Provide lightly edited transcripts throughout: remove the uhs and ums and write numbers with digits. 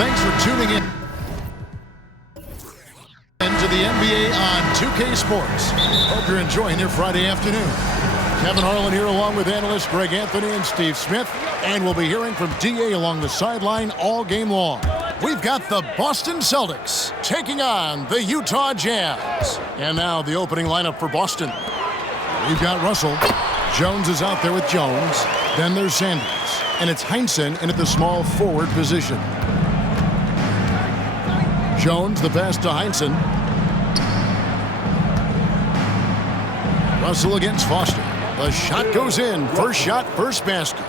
Thanks for tuning in to the NBA on 2K Sports. Hope you're enjoying your Friday afternoon. Kevin Harlan here along with analysts Greg Anthony and Steve Smith. And we'll be hearing from DA along the sideline all game long. We've got the Boston Celtics taking on the Utah Jazz. And now the opening lineup for Boston. We've got Russell. Jones is out there with Jones. Then there's Sanders. And it's Heinsohn in at the small forward position. Jones, the pass to Heinsohn. Russell against Foster. The shot goes in. First shot, first basket.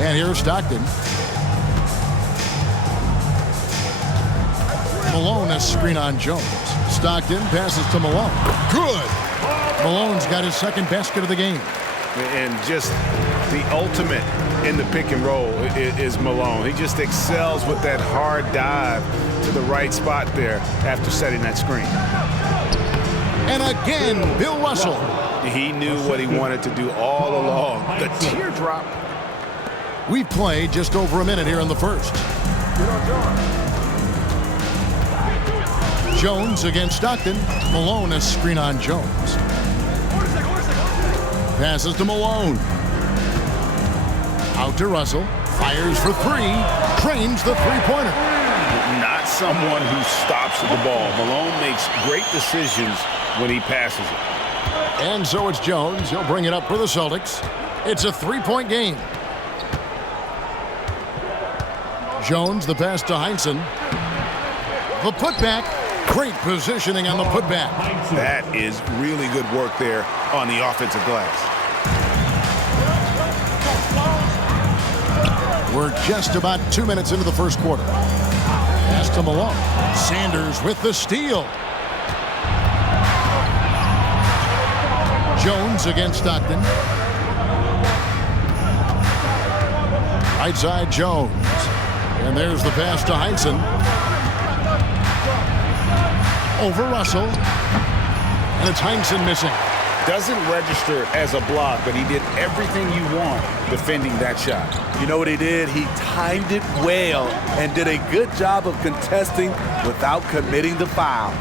And here's Stockton. Malone, a screen on Jones. Stockton passes to Malone. Good. Malone's got his second basket of the game. And just the ultimate in the pick and roll is Malone. He just excels with that hard dive to the right spot there after setting that screen. And again, Bill Russell. He knew what he wanted to do all along. The teardrop. We've played just over a minute here in the first. Jones against Stockton. Malone, a screen on Jones. Passes to Malone. Out to Russell. Fires for three. Trains the three-pointer. Not someone who stops the ball. Malone makes great decisions when he passes it. And so it's Jones. He'll bring it up for the Celtics. It's a three-point game. Jones, the pass to Heinsohn. The putback. Great positioning on the putback. That is really good work there on the offensive glass. We're just about 2 minutes into the first quarter. Pass to Malone. Sanders with the steal. Jones against Stockton. Right side Jones. And there's the pass to Heinsohn. Over Russell. And it's Heinsohn missing. Doesn't register as a block, but he did everything you want defending that shot. You know what he did? He timed it well and did a good job of contesting without committing the foul.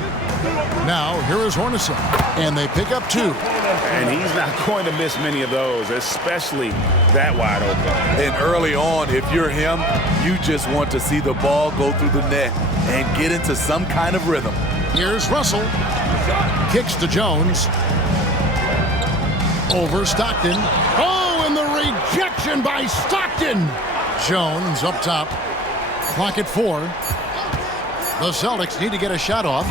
Now, here is Hornacek, and they pick up two. And he's not going to miss many of those, especially that wide open. And early on, if you're him, you just want to see the ball go through the net and get into some kind of rhythm. Here's Russell. Kicks to Jones. Over Stockton. Oh, and the rejection by Stockton. Jones up top. Clock at 4. The Celtics need to get a shot off.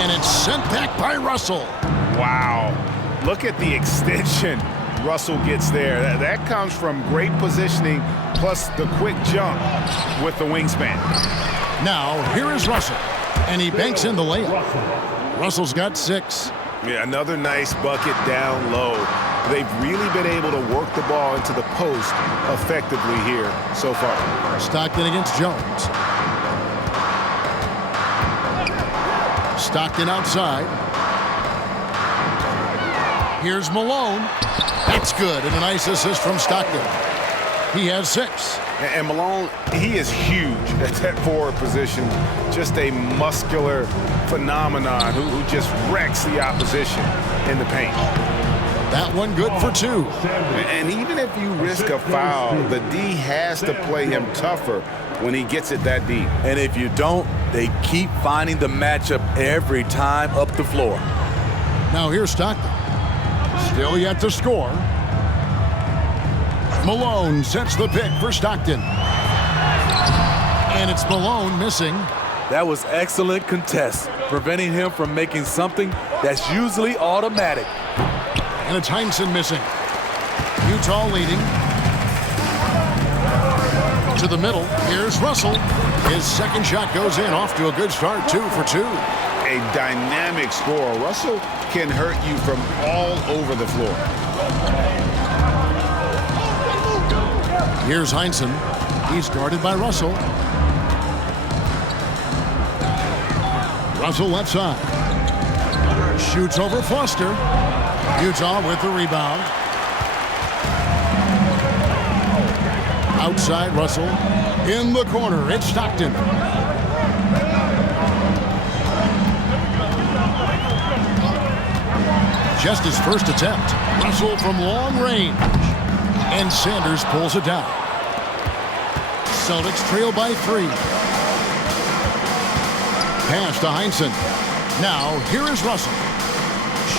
And it's sent back by Russell. Wow. Look at the extension Russell gets there. That comes from great positioning plus the quick jump with the wingspan. Now, here is Russell. And he banks in the layup. Russell's got 6. Yeah, another nice bucket down low. They've really been able to work the ball into the post effectively here so far. Stockton against Jones. Stockton outside. Here's Malone. That's good, and a nice assist from Stockton. He has 6. And Malone, he is huge at that forward position. Just a muscular phenomenon who just wrecks the opposition in the paint. That one good for 2. And even if you risk a foul, the D has to play him tougher when he gets it that deep. And if you don't, they keep finding the matchup every time up the floor. Now here's Stockton. Still yet to score. Malone sets the pick for Stockton. And it's Malone missing. That was excellent contest, preventing him from making something that's usually automatic. And it's Heinsohn missing. Utah leading. To the middle. Here's Russell. His second shot goes in. Off to a good start. 2 for 2. A dynamic scorer. Russell can hurt you from all over the floor. Here's Heinsohn. He's guarded by Russell. Russell left side. Shoots over Foster. Utah with the rebound. Outside Russell. In the corner, it's Stockton. Just his first attempt. Russell from long range. And Sanders pulls it down. Celtics trail by 3. Pass to Heinsohn. Now, here is Russell.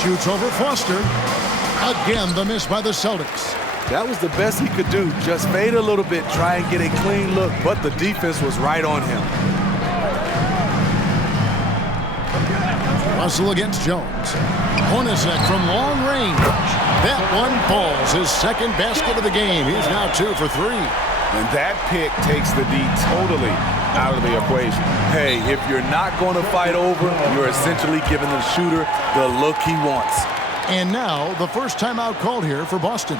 Shoots over Foster. Again, the miss by the Celtics. That was the best he could do. Just fade a little bit, try and get a clean look, but the defense was right on him. Russell against Jones. Hornacek from long range. That one falls. His second basket of the game. He's now 2 for 3. And that pick takes the D totally out of the equation. Hey, if you're not going to fight over, you're essentially giving the shooter the look he wants. And now the first timeout called here for Boston.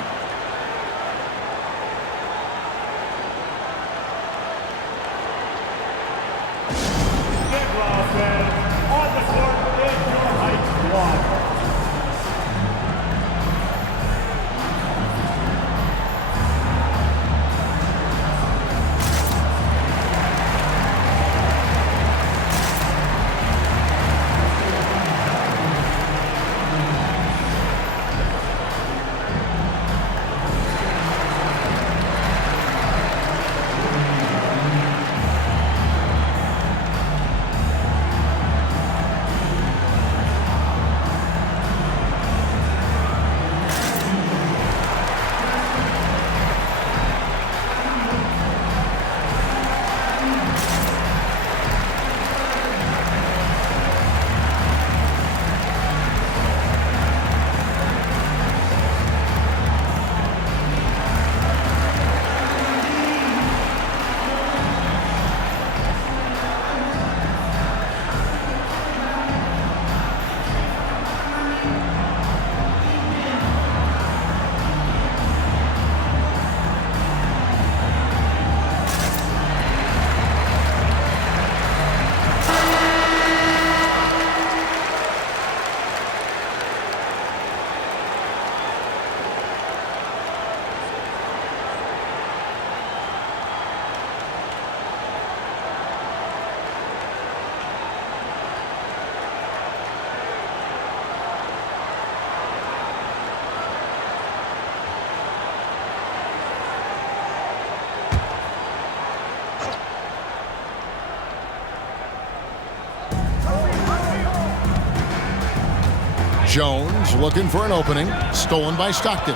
Jones looking for an opening. Stolen by Stockton.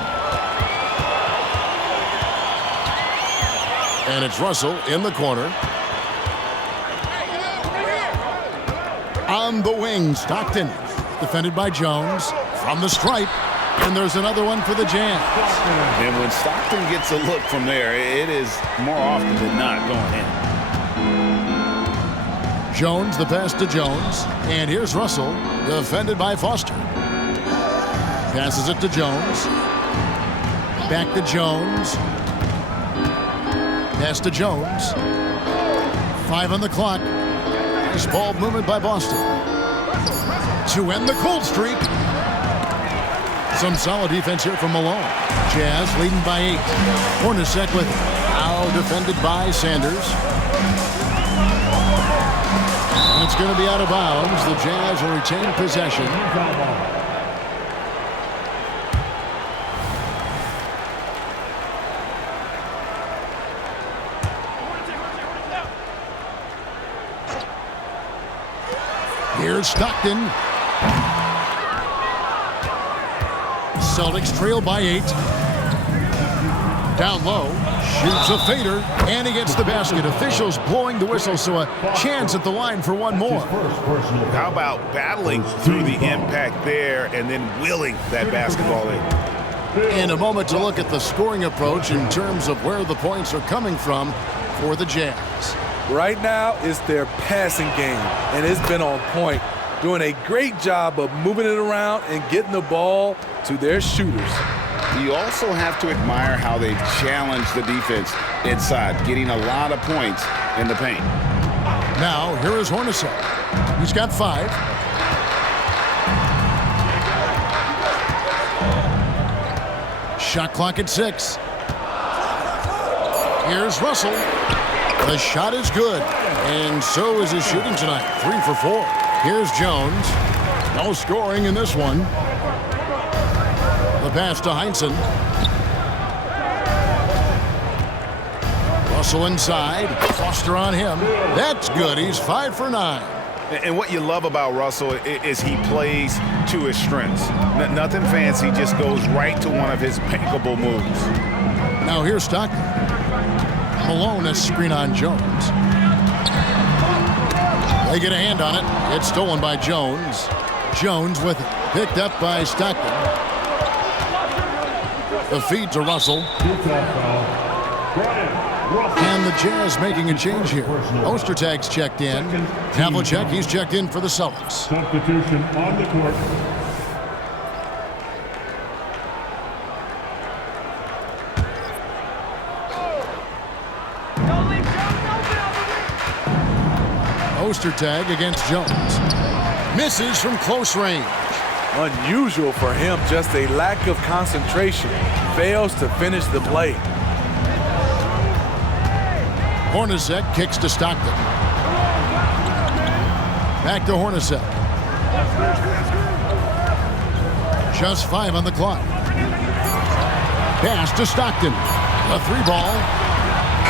And it's Russell in the corner. On the wing, Stockton. Defended by Jones. From the stripe. And there's another one for the Jazz. And when Stockton gets a look from there, it is more often than not going in. Jones, the pass to Jones. And here's Russell. Defended by Foster. Passes it to Jones. Back to Jones. Pass to Jones. 5 on the clock. Nice ball movement by Boston. To end the cold streak. Some solid defense here from Malone. Jazz leading by 8. Hornacek with it. Now defended by Sanders. And it's going to be out of bounds. The Jazz will retain possession. Here's Stockton. Celtics trail by 8. Down low. Shoots a fader. And he gets the basket. Officials blowing the whistle, so a chance at the line for one more. How about battling through the impact there and then willing that basketball in? In a moment to look at the scoring approach in terms of where the points are coming from for the Jazz. Right now, it's their passing game, and it's been on point. Doing a great job of moving it around and getting the ball to their shooters. You also have to admire how they've challenged the defense inside, getting a lot of points in the paint. Now, here is Hornacek. He's got 5. Shot clock at 6. Here's Russell. The shot is good. And so is his shooting tonight. 3 for 4. Here's Jones. No scoring in this one. The pass to Heinsohn. Russell inside. Foster on him. That's good. He's 5 for 9. And what you love about Russell is he plays to his strengths. Nothing fancy, just goes right to one of his bankable moves. Now here's Stockton. Malone a screen on Jones. They get a hand on it. It's stolen by Jones. Jones with it. Picked up by Stockton. The feed to Russell. And the Jazz making a change here. Ostertag's checked in. Havlicek, he's checked in for the Celtics. Substitution on the court. Ostertag against Jones. Misses from close range. Unusual for him, just a lack of concentration. Fails to finish the play. Hornacek kicks to Stockton. Back to Hornacek. Just 5 on the clock. Pass to Stockton. A 3-ball.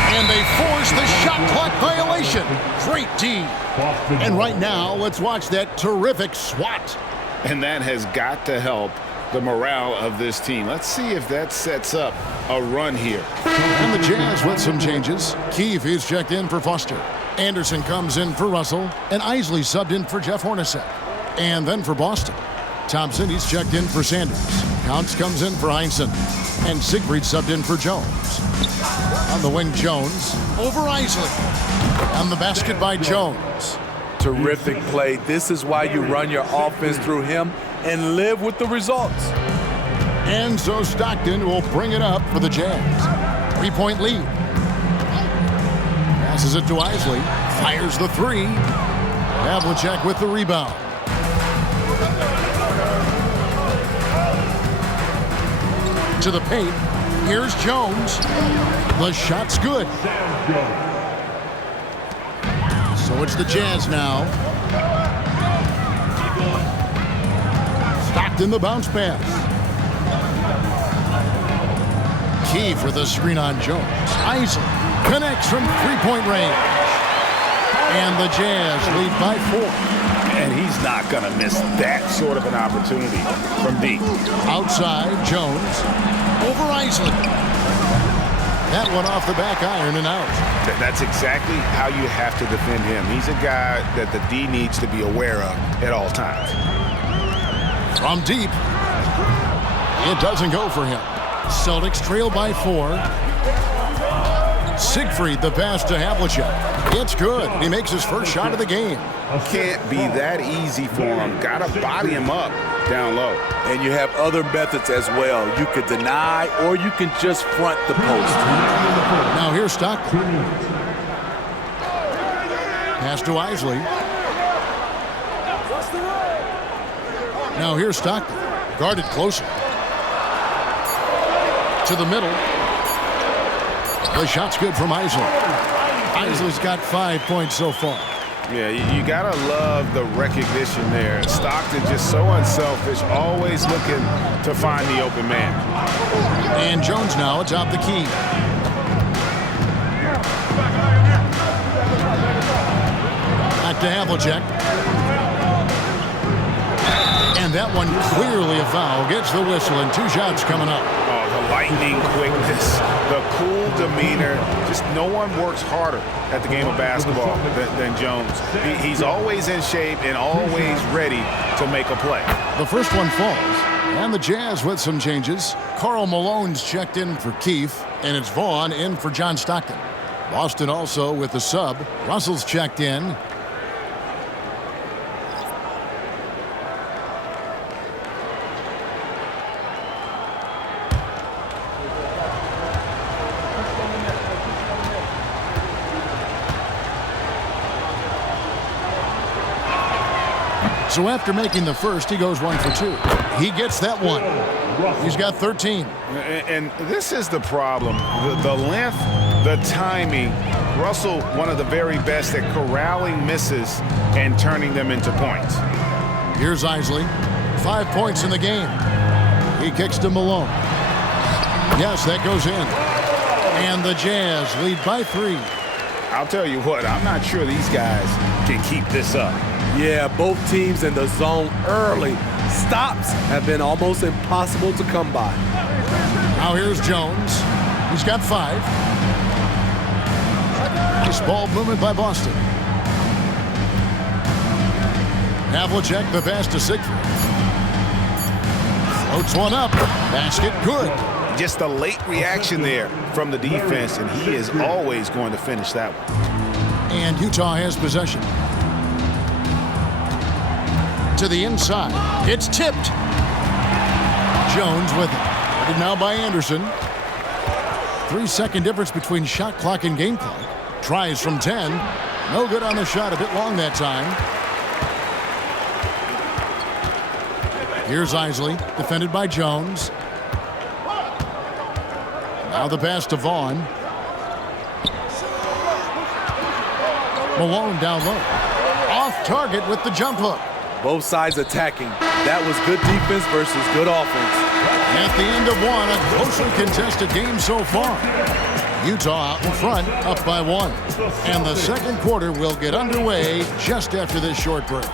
And they force the shot clock violation. Great D. And right now, let's watch that terrific swat. And that has got to help the morale of this team. Let's see if that sets up a run here. And the Jazz with some changes. Keefe is checked in for Foster. Anderson comes in for Russell. And Isley subbed in for Jeff Hornacek. And then for Boston, Thompson, he's checked in for Sanders. Counts comes in for Heinsohn. And Siegfried subbed in for Jones. On the wing, Jones over Isley. On the basket by Jones. Terrific play. This is why you run your offense through him and live with the results. And so Stockton will bring it up for the Jazz. 3-point lead. Passes it to Isley. Fires the 3. Havlicek with the rebound. To the paint. Here's Jones. The shot's good. So it's the Jazz now. Stockton the bounce pass. Keefe for the screen on Jones. Isley connects from 3-point range. And the Jazz lead by 4. And he's not going to miss that sort of an opportunity from deep. Outside, Jones over Isley. That one off the back iron and out. That's exactly how you have to defend him. He's a guy that the D needs to be aware of at all times. From deep, it doesn't go for him. Celtics trail by 4. Siegfried, the pass to Havlicek. It's good. He makes his first shot of the game. Can't be that easy for him. Got to body him up down low. And you have other methods as well. You could deny or you can just front the post. Now here's Stockton. Pass to Isley. Now here's Stockton. Guarded closer. To the middle. The shot's good from Isley. Isley's got 5 points so far. Yeah, you got to love the recognition there. Stockton just so unselfish, always looking to find the open man. And Jones now atop the key. Back to Havlicek. And that one clearly a foul. Gets the whistle and 2 shots coming up. Oh, the lightning quickness, the cool demeanor. Just no one works harder at the game of basketball than Jones. He's always in shape and always ready to make a play. The first one falls. And the Jazz with some changes. Karl Malone's checked in for Keefe. And it's Vaughn in for John Stockton. Boston also with the sub. Russell's checked in. So after making the first, he goes 1 for 2. He gets that one. He's got 13. And this is the problem. The length, the timing. Russell, one of the very best at corralling misses and turning them into points. Here's Isley. 5 points in the game. He kicks to Malone. Yes, that goes in. And the Jazz lead by 3. I'll tell you what, I'm not sure these guys can keep this up. Yeah, both teams in the zone early. Stops have been almost impossible to come by. Now here's Jones. He's got 5. Nice ball movement by Boston. Havlicek the pass to Siegfried. Floats one up. Basket good. Just a late reaction there from the defense, and he is always going to finish that one. And Utah has possession. To the inside. It's tipped. Jones with it. Guarded now by Anderson. 3-second difference between shot clock and game clock. Tries from 10. No good on the shot. A bit long that time. Here's Isley. Defended by Jones. Now the pass to Vaughn. Malone down low. Off target with the jump hook. Both sides attacking. That was good defense versus good offense. At the end of one, a closely contested game so far. Utah out in front, up by 1. And the second quarter will get underway just after this short break.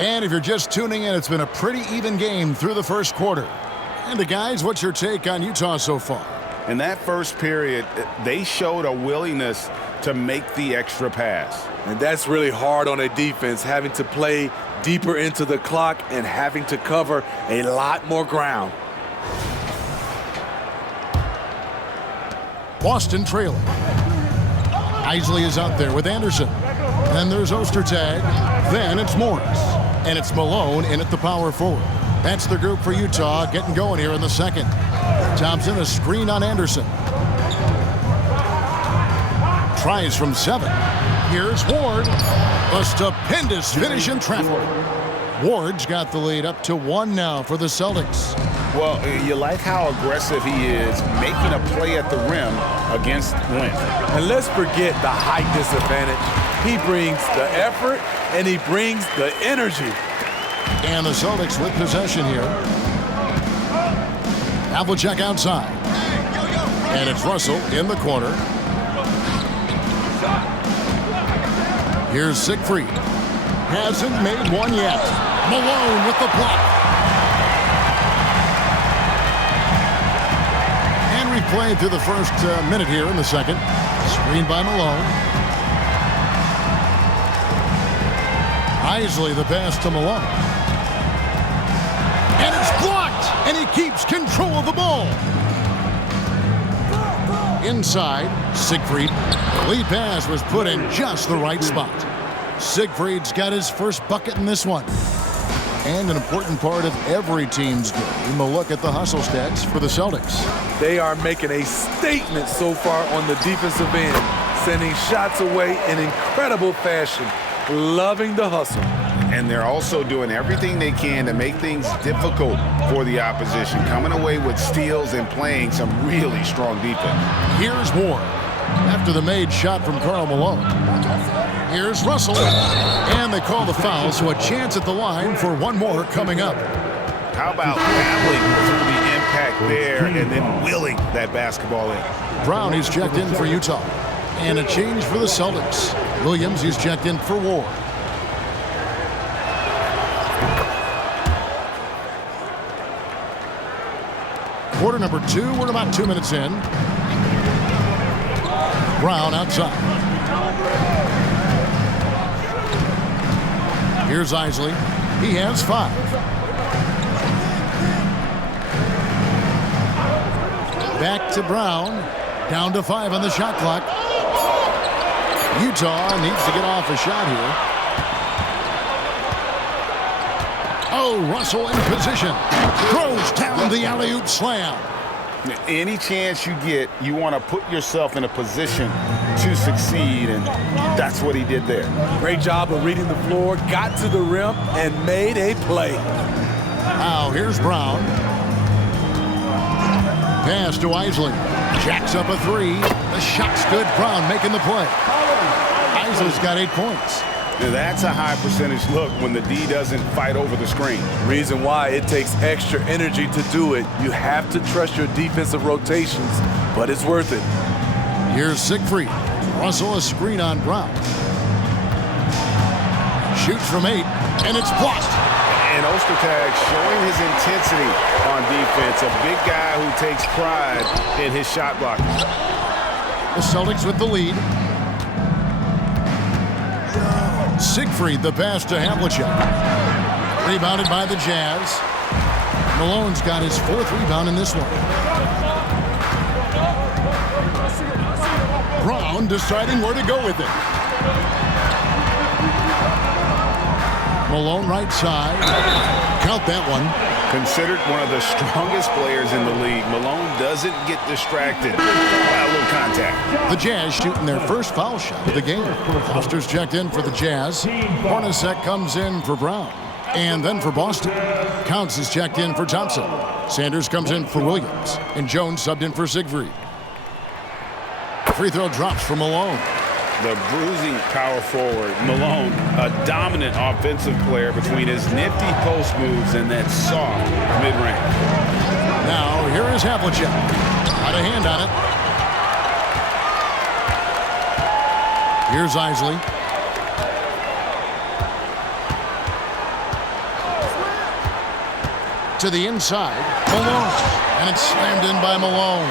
And if you're just tuning in, it's been a pretty even game through the first quarter. And guys, what's your take on Utah so far? In that first period, they showed a willingness to make the extra pass. And that's really hard on a defense, having to play deeper into the clock and having to cover a lot more ground. Boston trailing. Isley is out there with Anderson. Then there's Ostertag. Then it's Morris. And it's Malone in at the power forward. That's the group for Utah getting going here in the second. Thompson, a screen on Anderson. Tries from 7. Here's Ward. A stupendous finish in traffic. Ward's got the lead up to 1 now for the Celtics. Well, you like how aggressive he is making a play at the rim against length. And let's forget the height disadvantage. He brings the effort and he brings the energy. And the Celtics with possession here. Havlicek outside. And it's Russell in the corner. Here's Siegfried. Hasn't made one yet. Malone with the block. And replayed through the first minute here in the second. Screen by Malone. Isley the pass to Malone. And it's blocked. And he keeps control of the ball. Inside, Siegfried. The lead pass was put in just the right spot. Siegfried's got his first bucket in this one. And an important part of every team's game, a look at the hustle stats for the Celtics. They are making a statement so far on the defensive end, sending shots away in incredible fashion. Loving the hustle. And they're also doing everything they can to make things difficult for the opposition, coming away with steals and playing some really strong defense. Here's Ward after the made shot from Karl Malone. Here's Russell. And they call the foul, so a chance at the line for one more coming up. How about battling through the impact there and then willing that basketball in? Brown, he's checked in for Utah. And a change for the Celtics. Williams, he's checked in for Ward. Quarter number 2, we're about 2 minutes in. Brown outside. Here's Isley. He has 5. Back to Brown. Down to 5 on the shot clock. Utah needs to get off a shot Oh, Russell in position. Throws down the alley-oop slam. Any chance you get, you want to put yourself in a position to succeed, and that's what he did there. Great job of reading the floor, got to the rim, and made a play. Now, here's Brown. Pass to Isley. Jacks up a three. The shot's good. Brown making the play. Isley's got 8 points. Now, that's a high percentage look when the D doesn't fight over the screen. Reason why it takes extra energy to do it. You have to trust your defensive rotations, but it's worth it. Here's Siegfried. Russell a screen on Brown. Shoots from 8, and it's blocked. And Ostertag showing his intensity on defense. A big guy who takes pride in his shot blocking. The Celtics with the lead. Siegfried the pass to Havlicek. Rebounded by the Jazz. Malone's got his 4th rebound in this one. Brown deciding where to go with it. Malone right side. Count that one. Considered one of the strongest players in the league, Malone doesn't get distracted by a little contact. The Jazz shooting their first foul shot of the game. Foster's checked in for the Jazz. Hornacek comes in for Brown. And then for Boston. Counts is checked in for Thompson. Sanders comes in for Williams. And Jones subbed in for Siegfried. Free throw drops for Malone. The bruising power forward, Malone, a dominant offensive player between his nifty post moves and that soft mid-range. Now, here is Havlicek. Got a hand on it. Here's Isley. To the inside. Malone. And it's slammed in by Malone.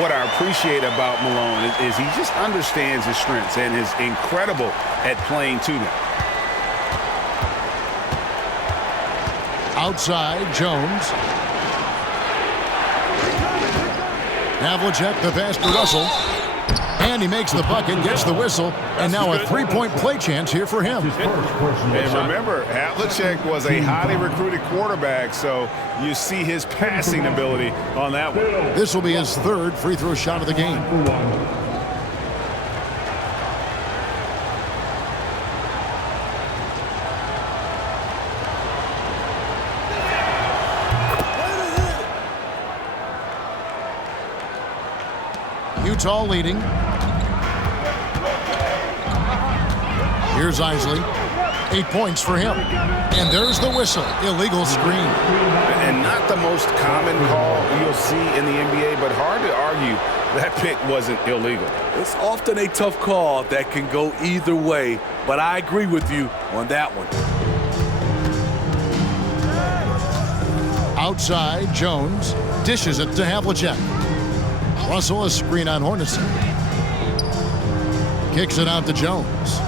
What I appreciate about Malone is he just understands his strengths and is incredible at playing to them. Outside, Jones. Havlicek the pass to Russell. And he makes the bucket, gets the whistle, and now a 3-point play chance here for him. And remember, Havlicek was a highly recruited quarterback, so you see his passing ability on that one. This will be his 3rd free throw shot of the game. Utah leading. Here's Isley. 8 points for him. And there's the whistle. Illegal screen. And not the most common call you'll see in the NBA, but hard to argue that pick wasn't illegal. It's often a tough call that can go either way, but I agree with you on that one. Outside, Jones dishes it to Havlicek. Russell a screen on Hornacek. Kicks it out to Jones.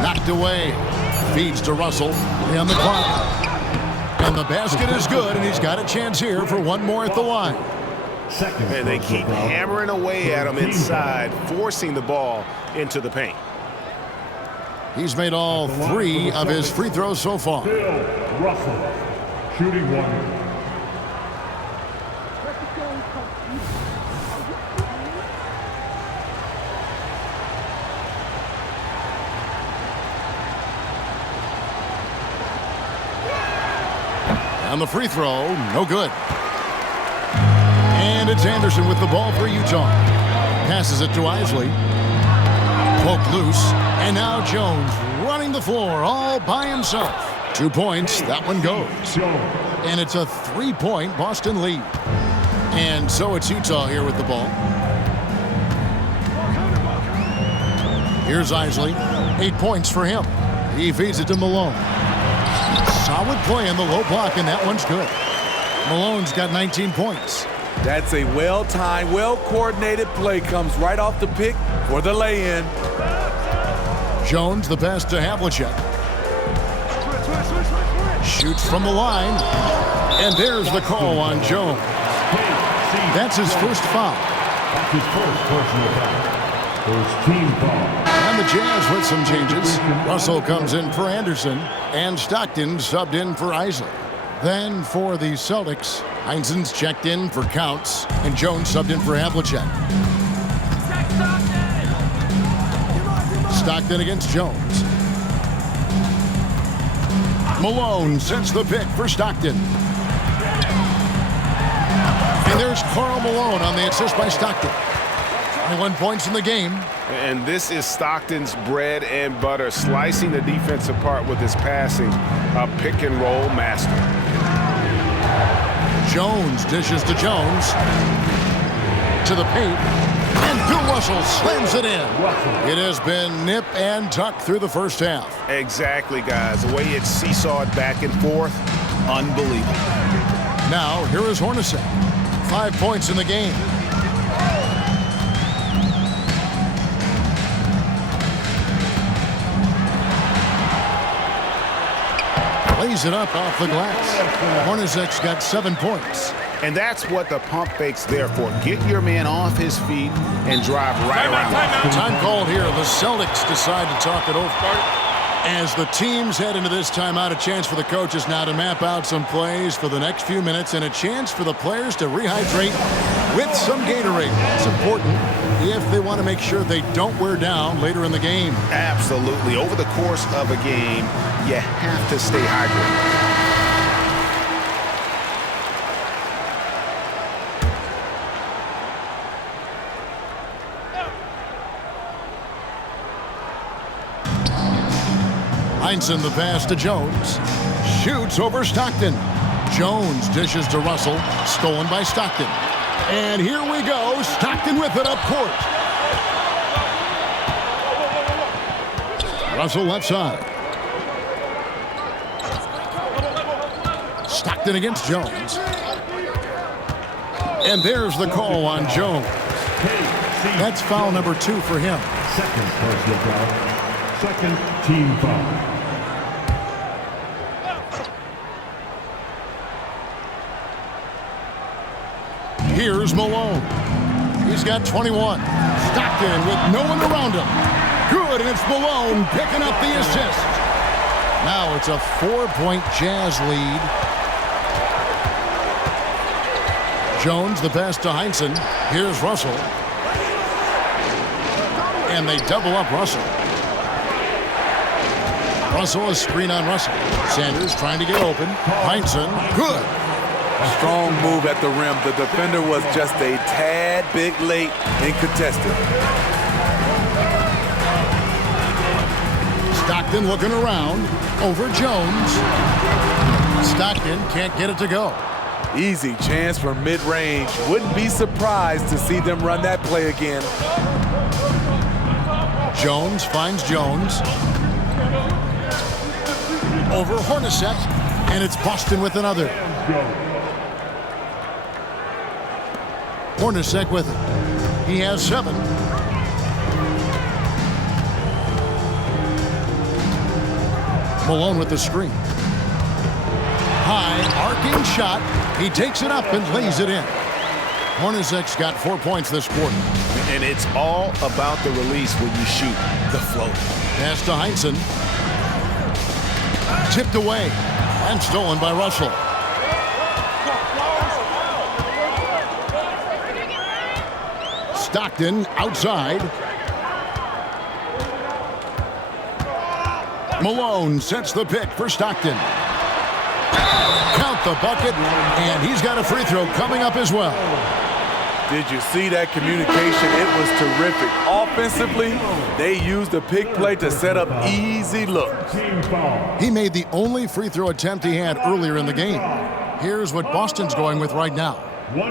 Knocked away. Feeds to Russell. On the clock. And the basket is good, and he's got a chance here for one more at the line. And they keep hammering away at him inside, forcing the ball into the paint. He's made all 3 of his free throws so far. Russell, shooting 1. And the free throw, no good. And it's Anderson with the ball for Utah. Passes it to Isley. Poke loose. And now Jones running the floor all by himself. 2 points. That one goes. And it's a 3-point Boston lead. And so it's Utah here with the ball. Here's Isley. 8 points for him. He feeds it to Malone. Solid play in the low block, and that one's good. Malone's got 19 points. That's a well-timed, well-coordinated play. Comes right off the pick for the lay-in. Jones, the pass to Havlicek. Shoots from the line. And there's the call on Jones. That's his first foul. That's his first personal foul. First team foul. And the Jazz with some changes. Russell comes in for Anderson, and Stockton subbed in for Isley. Then for the Celtics, Heinzen's checked in for Counts, and Jones subbed in for Havlicek. Stockton against Jones. Malone sets the pick for Stockton. And there's Karl Malone on the assist by Stockton. 21 points in the game. And this is Stockton's bread and butter, slicing the defense apart with his passing, a pick and roll master. Jones dishes to Jones. To the paint. And Bill Russell slams it in. It has been nip and tuck through the first half. Exactly, guys. The way it's seesawed back and forth, unbelievable. Now, here is Hornacek. 5 points in the game. Lays it up off the glass. Hornacek's got 7 points. And that's what the pump fake's there for. Get your man off his feet and drive right around. Time called here. The Celtics decide to talk it over. As the teams head into this timeout, a chance for the coaches now to map out some plays for the next few minutes and a chance for the players to rehydrate with some Gatorade. It's important if they want to make sure they don't wear down later in the game. Absolutely. Over the course of a game, you have to stay hydrated. Heinzen the pass to Jones. Shoots over Stockton. Jones dishes to Russell. Stolen by Stockton. And here we go. Stockton with it up court. Russell left side. Stockton against Jones. And there's the call on Jones. That's foul number 2 for him. Second personal foul. Second team foul. Here's Malone. He's got 21. Stockton with no one around him. Good, and it's Malone picking up the assist. Now it's a 4-point Jazz lead. Jones, the pass to Heinzen. Here's Russell. And they double up Russell. Russell, a screen on Russell. Sanders trying to get open. Heinzen, good. Strong move at the rim. The defender was just a tad bit late and contested. Stockton looking around. Over Jones. Stockton can't get it to go. Easy chance for mid-range. Wouldn't be surprised to see them run that play again. Jones finds Jones. Over Hornacek. And it's Boston with another. Hornacek with it. He has 7. Malone with the screen. High, arcing shot. He takes it up and lays it in. Hornacek's got 4 points this quarter. And it's all about the release when you shoot the float. Pass to Heinzen. Tipped away and stolen by Russell. Stockton outside. Malone sets the pick for Stockton. Count the bucket, and he's got a free throw coming up as well. Did you see that communication? It was terrific. Offensively, they used the pick play to set up easy looks. He made the only free throw attempt he had earlier in the game. Here's what Boston's going with right now.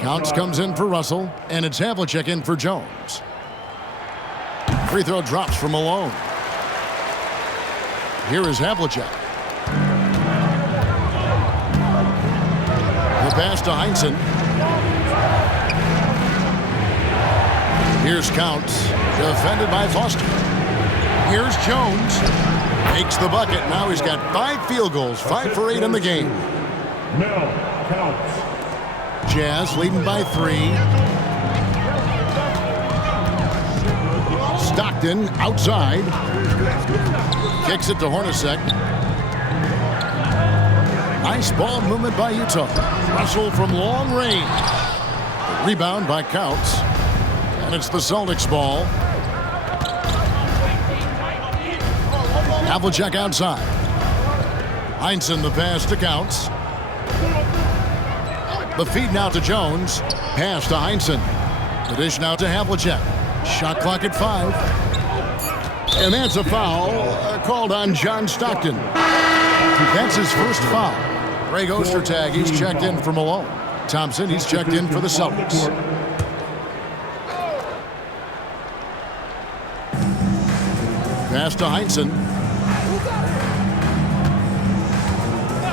Counts comes in for Russell, and it's Havlicek in for Jones. Free throw drops for Malone. Here is Havlicek. The pass to Heinzen. Here's Counts, defended by Foster. Here's Jones. Makes the bucket. Now he's got 5 field goals, 5 for 8 in the game. Mel Counts. Jazz leading by 3. Stockton outside. Kicks it to Hornacek. Nice ball movement by Utah. Russell from long range. Rebound by Counts. And it's the Celtics ball. Havlicek outside. Heinsohn the pass to Counts. The feed now to Jones. Pass to Heinsohn. The dish now to Havlicek. Shot clock at 5. And that's a foul called on John Stockton. That's his first foul. Greg Ostertag, he's checked in for Malone. Thompson, he's checked in for the Celtics. Pass to Heinsohn.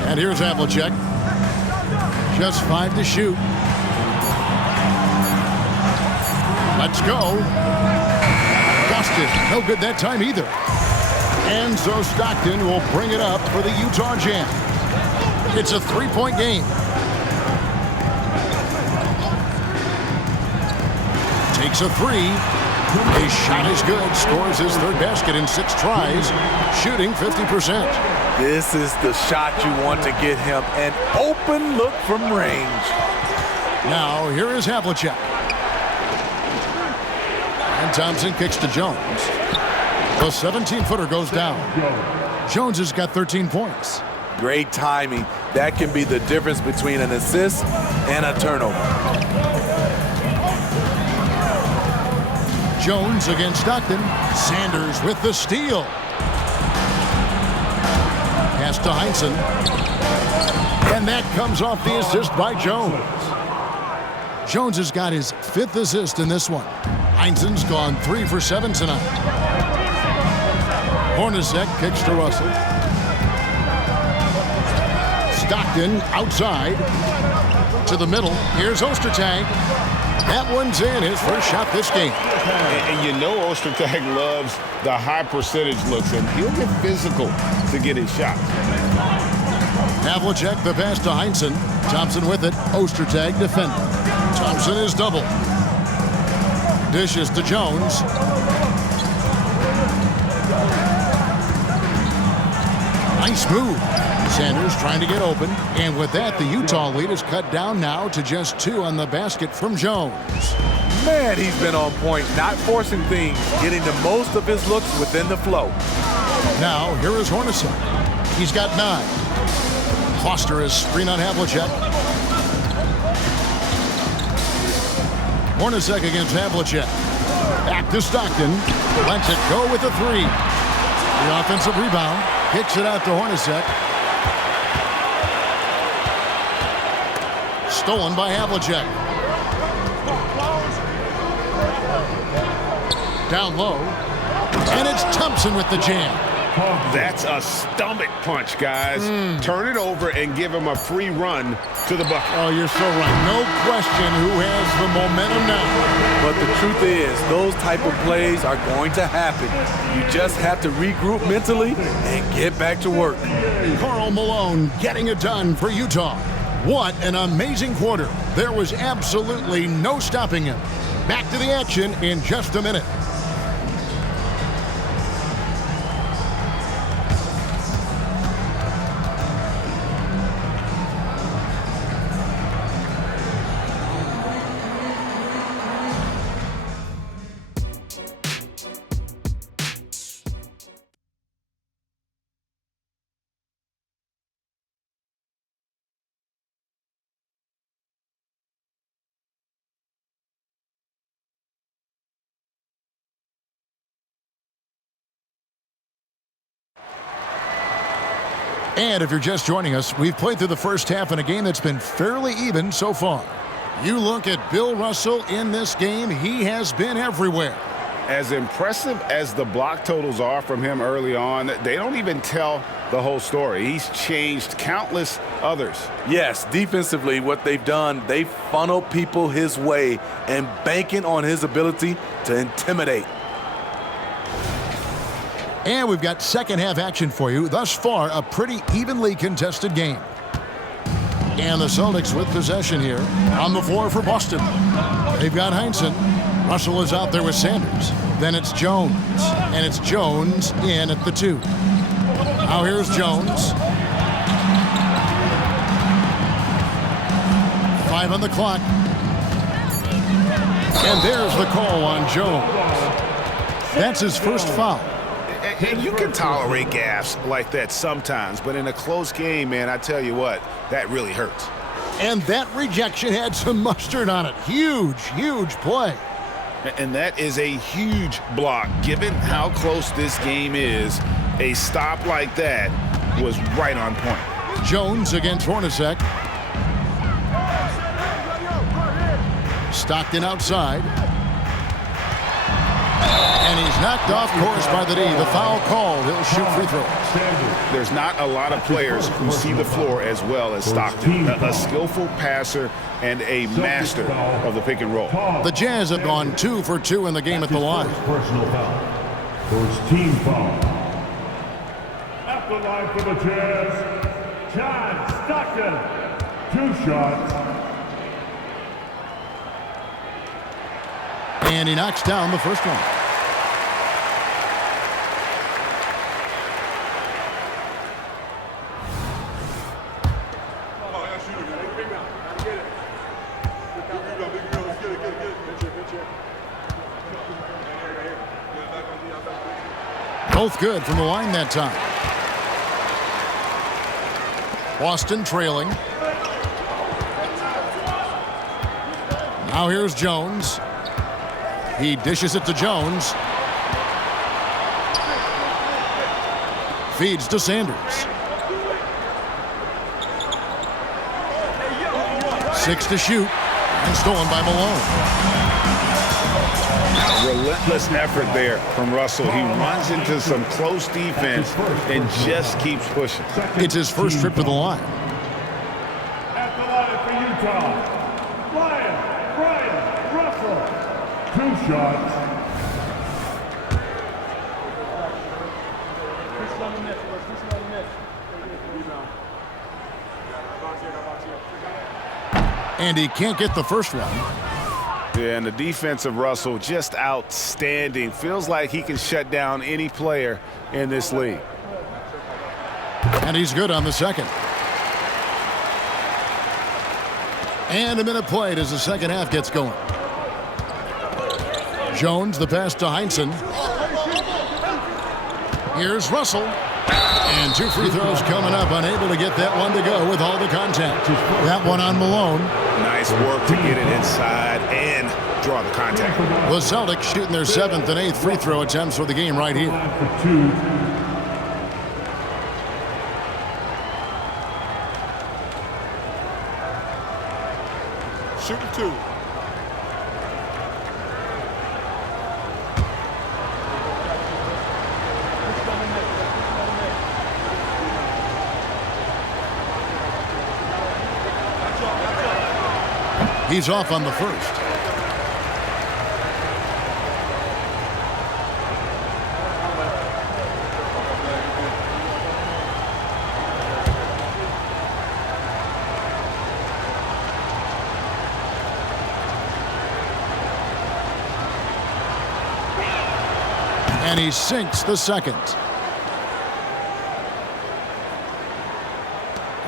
And here's Havlicek. Just 5 to shoot. Let's go. Busted. No good that time either. And so Stockton will bring it up for the Utah Jam. It's a 3-point game. Takes a 3. His shot is good. Scores his third basket in 6 tries. Shooting 50%. This is the shot you want to get him. An open look from range. Now here is Havlicek. And Thompson kicks to Jones. The 17-footer goes down. Jones has got 13 points. Great timing. That can be the difference between an assist and a turnover. Jones against Stockton. Sanders with the steal. Pass to Heinsohn. And that comes off the assist by Jones. Jones has got his 5th assist in this one. Heinsohn's gone 3 for 7 tonight. Hornacek kicks to Russell. Stockton outside to the middle. Here's Ostertag. That one's in, his first shot this game. And you know Ostertag loves the high percentage looks, and he'll get physical to get his shot. Havlicek the pass to Heinsohn. Thompson with it. Ostertag defending. Thompson is double. Dishes to Jones. Nice move. Sanders trying to get open. And with that, the Utah lead is cut down now to just 2 on the basket from Jones. Man, he's been on point, not forcing things, getting the most of his looks within the flow. Now, here is Hornacek. He's got 9. Foster is screen on Havlicek. Hornacek against Havlicek. Back to Stockton. Lets it go with a 3. The offensive rebound. Kicks it out to Hornacek. Stolen by Havlicek. Down low. And it's Thompson with the jam. That's a stomach punch, guys. Turn it over and give him a free run to the bucket. Oh, you're so right. No question who has the momentum now. But the truth is, those type of plays are going to happen. You just have to regroup mentally and get back to work. Karl Malone getting it done for Utah. What an amazing quarter. There was absolutely no stopping him. Back to the action in just a minute. And if you're just joining us, we've played through the first half in a game that's been fairly even so far. You look at Bill Russell in this game, he has been everywhere. As impressive as the block totals are from him early on, they don't even tell the whole story. He's changed countless others. Yes, defensively, what they've done, they funnel people his way and banking on his ability to intimidate. And we've got second half action for you. Thus far, a pretty evenly contested game. And the Celtics with possession here on the floor for Boston. They've got Heinsohn. Russell is out there with Sanders. Then it's Jones. And it's Jones in at the 2. Now here's Jones. 5 on the clock. And there's the call on Jones. That's his first foul. And you can tolerate gaffes like that sometimes, but in a close game, man, I tell you what, that really hurts. And that rejection had some mustard on it. Huge, huge play. And that is a huge block. Given how close this game is, a stop like that was right on point. Jones against Hornacek. Stockton outside. And he's knocked off course by the D. The foul called. He'll shoot free throws. There's not a lot of players who see the floor as well as Stockton. A skillful passer and a master of the pick and roll. The Jazz have gone 2 for 2 in the game at the line. Personal foul. First team foul. At the line for the Jazz, John Stockton. 2 shots. And he knocks down the first one. Both good from the line that time. Boston trailing. Now here's Jones. He dishes it to Jones. Feeds to Sanders. 6 to shoot. And stolen by Malone. Relentless effort there from Russell. He runs into some close defense and just keeps pushing. It's his first trip to the line. At the line for Utah, Brian Russell. 2 shots. And he can't get the first one. Yeah, and the defense of Russell just outstanding. Feels like he can shut down any player in this league. And he's good on the second. And a minute played as the second half gets going. Jones, the pass to Heinsohn. Here's Russell. And 2 free throws coming up. Unable to get that one to go with all the contact. That one on Malone. Nice work to get it inside and draw the contact. The Celtics shooting their 7th and 8th free throw attempts for the game right here. Shooting 2. He's off on the first. And he sinks the second.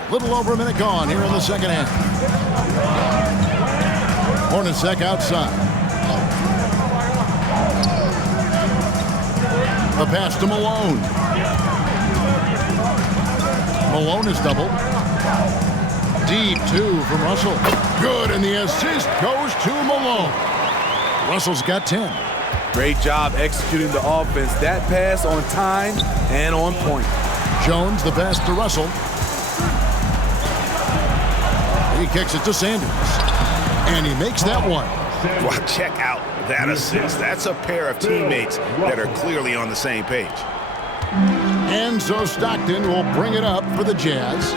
A little over a minute gone here in the second half. Hornacek outside. The pass to Malone. Malone is doubled. Deep 2 from Russell. Good, and the assist goes to Malone. Russell's got 10. Great job executing the offense. That pass on time and on point. Jones, the pass to Russell. He kicks it to Sanders. And he makes that one. Well, check out that assist. That's a pair of teammates that are clearly on the same page. And so Stockton will bring it up for the Jazz.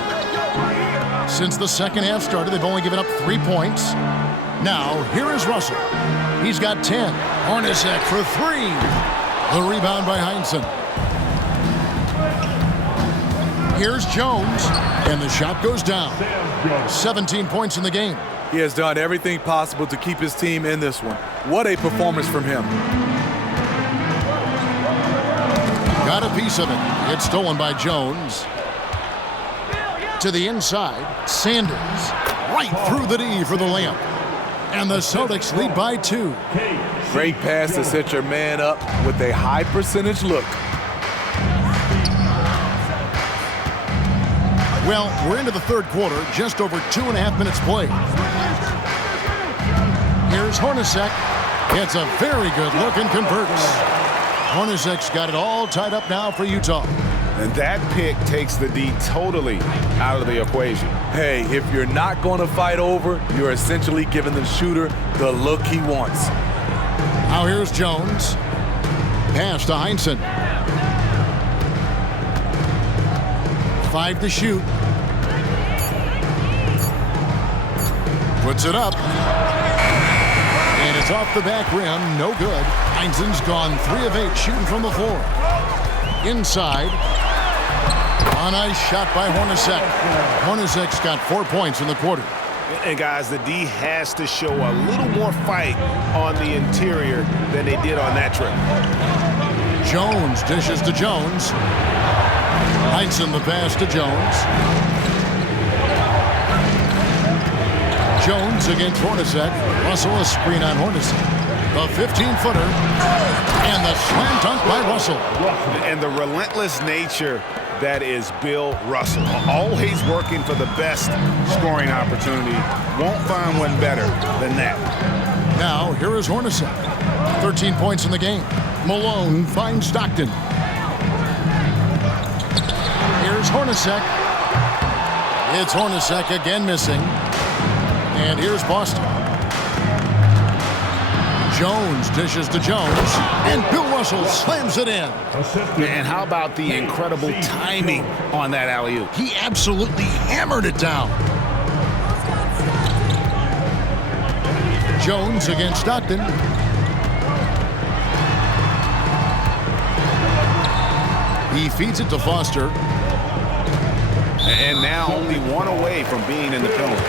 Since the second half started, they've only given up 3 points. Now, here is Russell. He's got 10. Hornacek for 3. The rebound by Heinsohn. Here's Jones, and the shot goes down. 17 points in the game. He has done everything possible to keep his team in this one. What a performance from him. Got a piece of it. It's stolen by Jones. To the inside, Sanders. Right through the D for the layup. And the Celtics lead by 2. Great pass to set your man up with a high percentage look. Well, we're into the third quarter, just over 2.5 minutes played. Here's Hornacek. Gets a very good look and converts. Hornacek's got it all tied up now for Utah. And that pick takes the D totally out of the equation. Hey, if you're not going to fight over, you're essentially giving the shooter the look he wants. Now here's Jones. Pass to Heinsohn. 5 to shoot. Puts it up. And it's off the back rim. No good. Heinsohn's gone 3 of 8 shooting from the floor. Inside. A nice shot by Hornacek. Hornacek's got 4 points in the quarter. And guys, the D has to show a little more fight on the interior than they did on that trip. Jones dishes to Jones. Heinsohn the pass to Jones. Jones against Hornacek. Russell a screen on Hornacek. The 15-footer. And the slam dunk by Russell. And the relentless nature that is Bill Russell. Always working for the best scoring opportunity. Won't find one better than that. Now, here is Hornacek. 13 points in the game. Malone finds Stockton. Here's Hornacek. It's Hornacek again missing. And here's Boston. Jones dishes to Jones, and Bill Russell slams it in. And how about the incredible timing on that alley-oop? He absolutely hammered it down. Jones against Stockton. He feeds it to Foster. And now only 1 away from being in the penalty.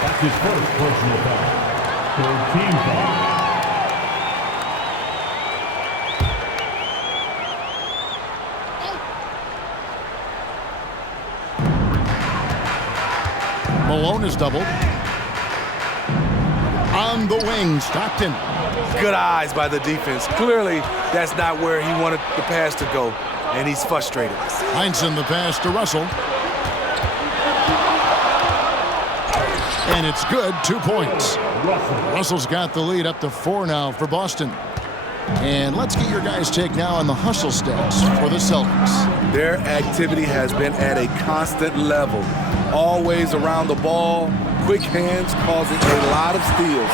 That's his first personal foul. Third team foul. Malone is doubled. On the wing, Stockton. Good eyes by the defense. Clearly, that's not where he wanted the pass to go, and he's frustrated. Heinsohn the pass to Russell. And it's good, 2 points. Russell's got the lead up to 4 now for Boston. And let's get your guys' take now on the hustle stats for the Celtics. Their activity has been at a constant level. Always around the ball, quick hands causing a lot of steals.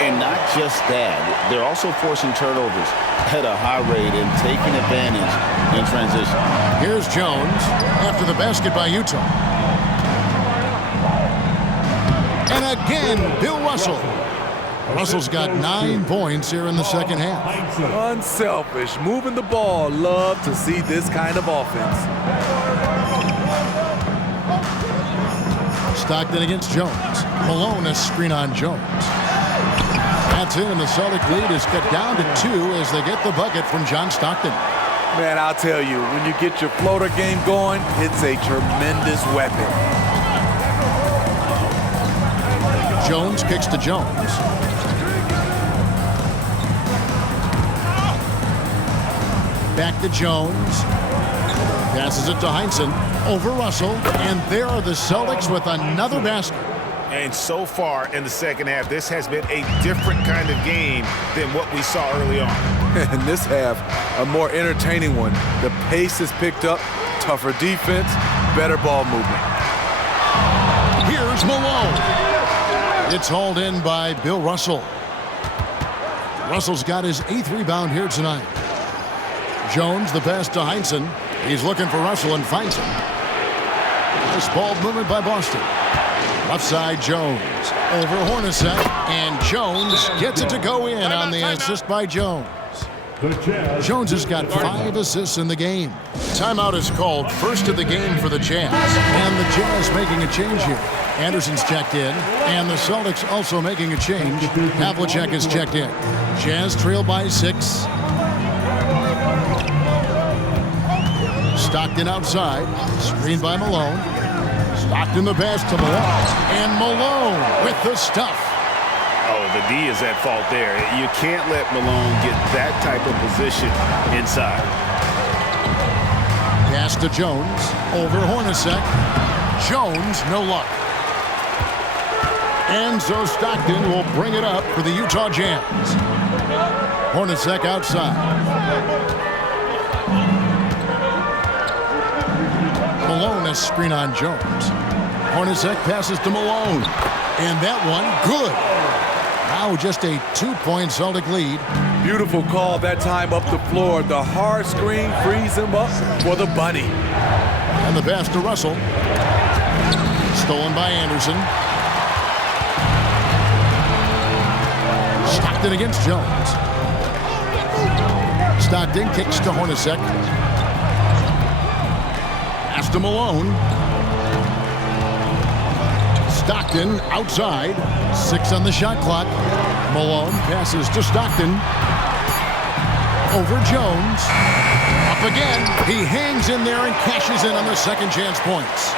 And not just that, they're also forcing turnovers at a high rate and taking advantage in transition. Here's Jones after the basket by Utah. And again, Bill Russell. Russell's got 9 points here in the second half. Unselfish, moving the ball. Love to see this kind of offense. Stockton against Jones. Malone a screen on Jones. That's it, and the Celtic lead is cut down to 2 as they get the bucket from John Stockton. Man, I'll tell you, when you get your floater game going, it's a tremendous weapon. Jones kicks to Jones. Back to Jones. Passes it to Heinsohn. Over Russell. And there are the Celtics with another basket. And so far in the second half, this has been a different kind of game than what we saw early on. And this half, a more entertaining one. The pace is picked up, tougher defense, better ball movement. Here's Malone. It's hauled in by Bill Russell. Russell's got his 8th rebound here tonight. Jones, the pass to Heinsohn. He's looking for Russell and finds him. Nice ball movement by Boston. Left side, Jones. Over Hornacek. And Jones gets it to go in on the assist by Jones. The Jazz. Jones has got 5 assists in the game. Timeout is called, first of the game for the Jazz. And the Jazz making a change here. Anderson's checked in, and the Celtics also making a change. Havlicek is checked in. Jazz trail by 6. Stockton outside, screened by Malone. Stockton the pass to Malone, and Malone with the stuff. Oh, the D is at fault there. You can't let Malone get that type of position inside. Pass to Jones, over Hornacek. Jones, no luck. And so Stockton will bring it up for the Utah Jazz. Hornacek outside. Malone a screen on Jones. Hornacek passes to Malone. And that one, good. Now just a 2-point Celtic lead. Beautiful call that time up the floor. The hard screen frees him up for the bunny. And the pass to Russell. Stolen by Anderson. Stockton against Jones. Stockton kicks to Hornacek. Pass to Malone. Stockton outside. 6 on the shot clock. Malone passes to Stockton. Over Jones. Up again. He hangs in there and cashes in on the second chance points.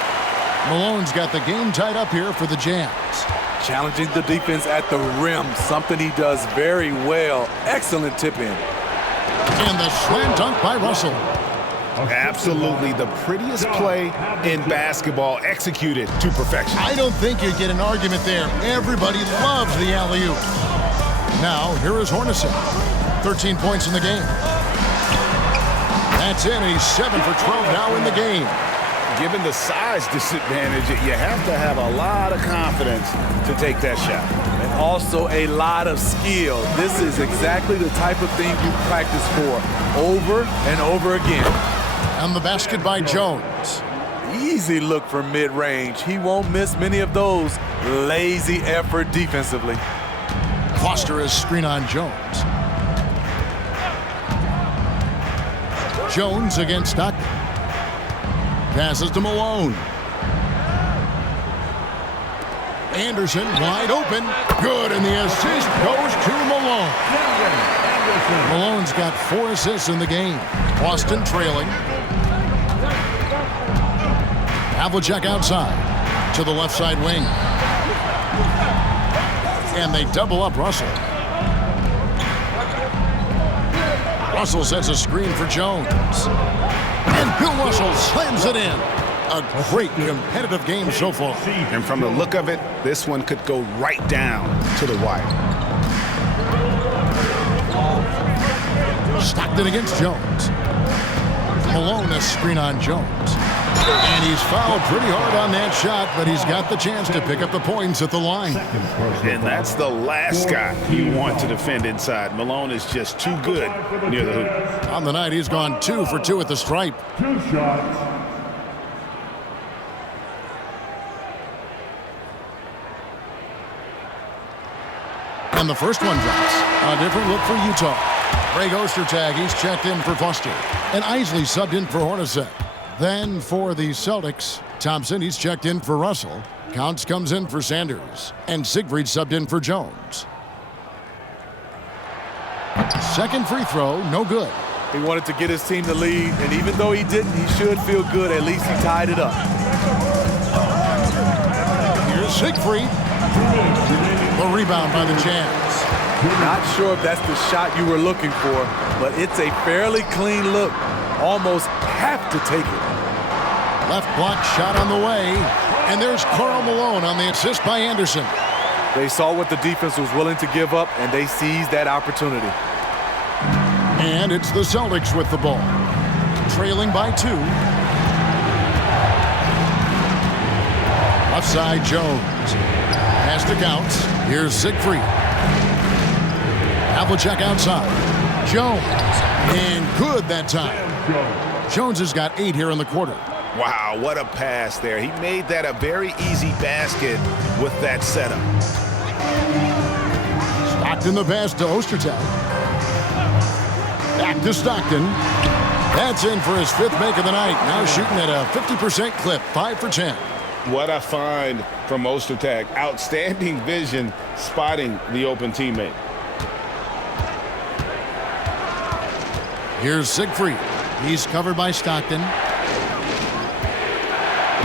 Malone's got the game tied up here for the Jazz. Challenging the defense at the rim, something he does very well. Excellent tip in. And the slam dunk by Russell. Absolutely the prettiest play in basketball, executed to perfection. I don't think you get an argument there. Everybody loves the alley-oop. Now, here is Hornacek. 13 points in the game. That's in. He's 7 for 12 now in the game. Given the size disadvantage, you have to have a lot of confidence to take that shot. And also a lot of skill. This is exactly the type of thing you practice for over and over again. And the basket by Jones. Easy look for mid-range. He won't miss many of those. Lazy effort defensively. Foster is screen on Jones. Jones against Stockton. Passes to Malone. Anderson wide open. Good, and the assist goes to Malone. Malone's got 4 assists in the game. Boston trailing. Havlicek outside to the left side wing. And they double up Russell. Russell sets a screen for Jones. And Bill Russell slams it in. A great competitive game so far. And from the look of it, this one could go right down to the wire. Stockton against Jones. Malone a screen on Jones. And he's fouled pretty hard on that shot, but he's got the chance to pick up the points at the line. And that's the last guy you want to defend inside. Malone is just too good near the hoop. On the night, he's gone 2 for 2 at the stripe. 2 shots. And the first one drops. A different look for Utah. Greg Ostertag, he's checked in for Foster. And Isley subbed in for Hornacek. Then for the Celtics, Thompson, he's checked in for Russell. Counts comes in for Sanders. And Siegfried subbed in for Jones. Second free throw, no good. He wanted to get his team the lead, and even though he didn't, he should feel good. At least he tied it up. Here's Siegfried. The rebound by the Jazz. Not sure if that's the shot you were looking for, but it's a fairly clean look. Almost have to take it. Left block shot on the way. And there's Karl Malone on the assist by Anderson. They saw what the defense was willing to give up, and they seized that opportunity. And it's the Celtics with the ball. Trailing by 2. Left side, Jones. Pass to Counts. Here's Siegfried. Havlicek outside. Jones. And good that time. Jones has got 8 here in the quarter. Wow, what a pass there. He made that a very easy basket with that setup. Stockton the pass to Ostertag. Back to Stockton. That's in for his 5th make of the night. Now shooting at a 50% clip, 5 for 10. What I find from Ostertag, outstanding vision spotting the open teammate. Here's Siegfried. He's covered by Stockton.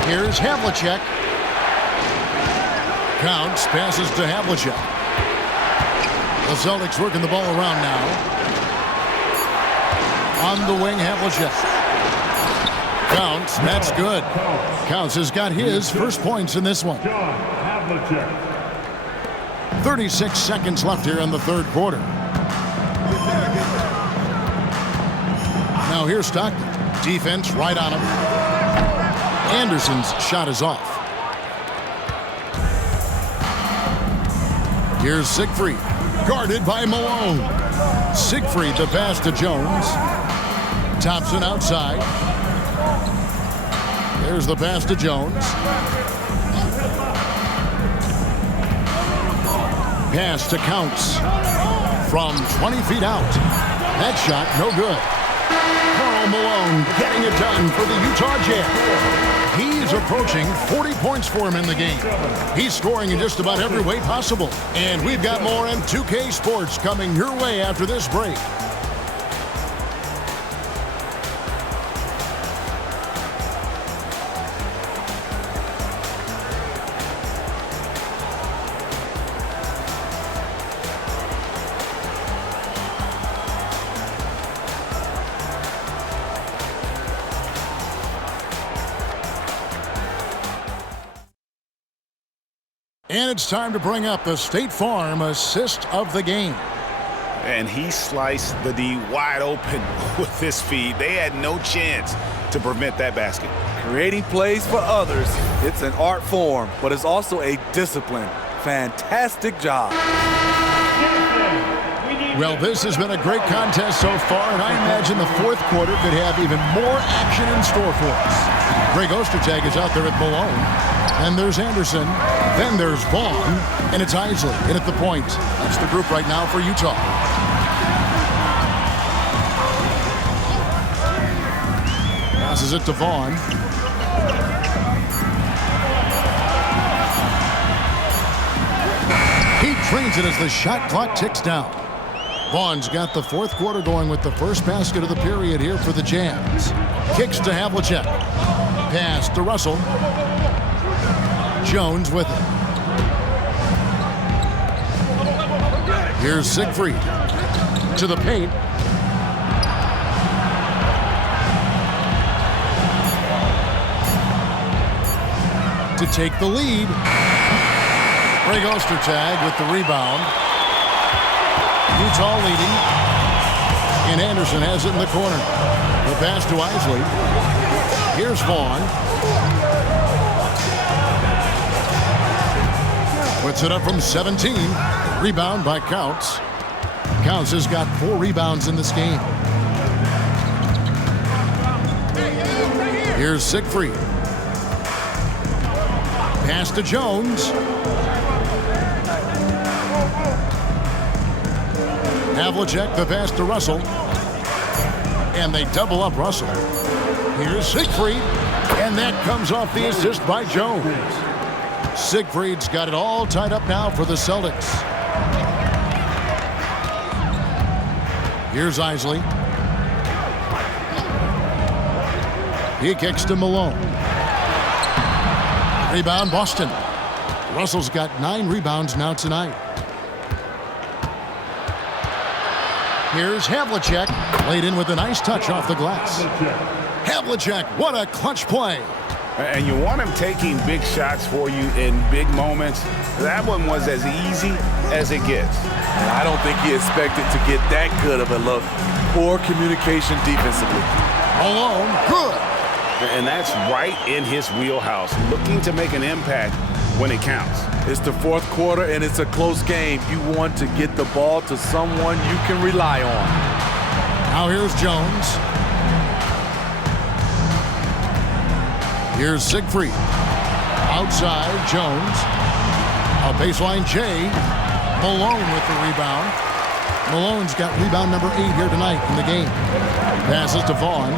Here's Havlicek. Counts, passes to Havlicek. The Celtics working the ball around now. On the wing, Havlicek. Counts, that's good. Counts has got his first points in this one. 36 seconds left here in the 3rd quarter. Now here's Stockton. Defense right on him. Anderson's shot is off. Here's Siegfried. Guarded by Malone. Siegfried the pass to Jones. Thompson outside. There's the pass to Jones. Pass to Counts. From 20 feet out. That shot no good. Karl Malone getting it done for the Utah Jazz. He's approaching 40 points for him in the game. He's scoring in just about every way possible. And we've got more M2K Sports coming your way after this break. And it's time to bring up the State Farm assist of the game. And he sliced the D wide open with his feed. They had no chance to prevent that basket. Creating plays for others, it's an art form, but it's also a discipline. Fantastic job. Well, this has been a great contest so far, and I imagine the 4th quarter could have even more action in store for us. Greg Ostertag is out there at Malone. Then there's Anderson. Then there's Vaughn. And it's Isley in at the point. That's the group right now for Utah. Passes it to Vaughn. He trains it as the shot clock ticks down. Vaughn's got the 4th quarter going with the first basket of the period here for the Jazz. Kicks to Havlicek. Pass to Russell. Jones with it. Here's Siegfried. To the paint. To take the lead. Greg Ostertag with the rebound. Utah leading. And Anderson has it in the corner. The pass to Isley. Here's Vaughn. Puts it up from 17. Rebound by Counts. Counts has got 4 rebounds in this game. Here's Siegfried. Pass to Jones. Havlicek, the pass to Russell. And they double up Russell. Here's Siegfried. And that comes off the assist by Jones. Siegfried's got it all tied up now for the Celtics. Here's Isley. He kicks to Malone. Rebound, Boston. Russell's got 9 rebounds now tonight. Here's Havlicek. Laid in with a nice touch off the glass. Havlicek, what a clutch play. And you want him taking big shots for you in big moments. That one was as easy as it gets. And I don't think he expected to get that good of a look. Poor communication defensively. Malone, good. And that's right in his wheelhouse, looking to make an impact when it counts. It's the 4th quarter, and it's a close game. You want to get the ball to someone you can rely on. Now here's Jones. Here's Siegfried. Outside, Jones. A baseline J. Malone with the rebound. Malone's got rebound number 8 here tonight in the game. Passes to Vaughn.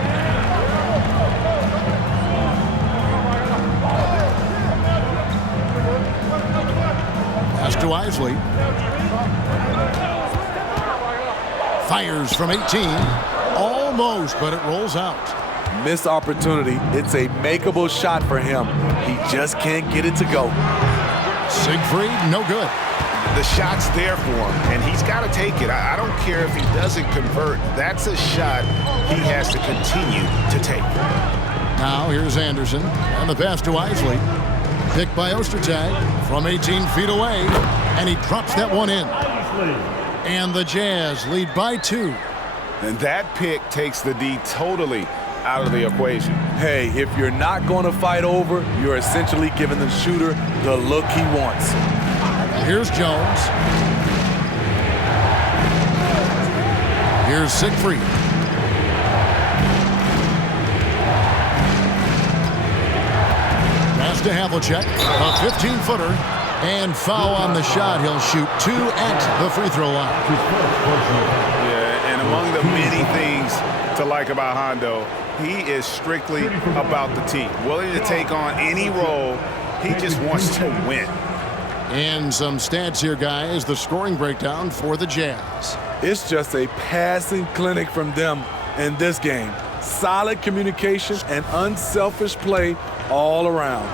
Pass to Isley. Fires from 18. Almost, but it rolls out. Missed opportunity. It's a makeable shot for him. He just can't get it to go. Siegfried, no good. The shot's there for him, and he's got to take it. I don't care if he doesn't convert. That's a shot he has to continue to take. Now here's Anderson, and the pass to Isley. Picked by Ostertag from 18 feet away, and he drops that one in. And the Jazz lead by 2. And that pick takes the D totally out of the equation. Hey, if you're not going to fight over, you're essentially giving the shooter the look he wants. Here's Jones. Here's Siegfried. Pass to Havlicek, a 15-footer, and foul on the shot. He'll shoot 2 at the free throw line. Yeah, and among the many things to like about Hondo, he is strictly about the team. Willing to take on any role. He just wants to win. And some stats here, guys. The scoring breakdown for the Jazz. It's just a passing clinic from them in this game. Solid communication and unselfish play all around.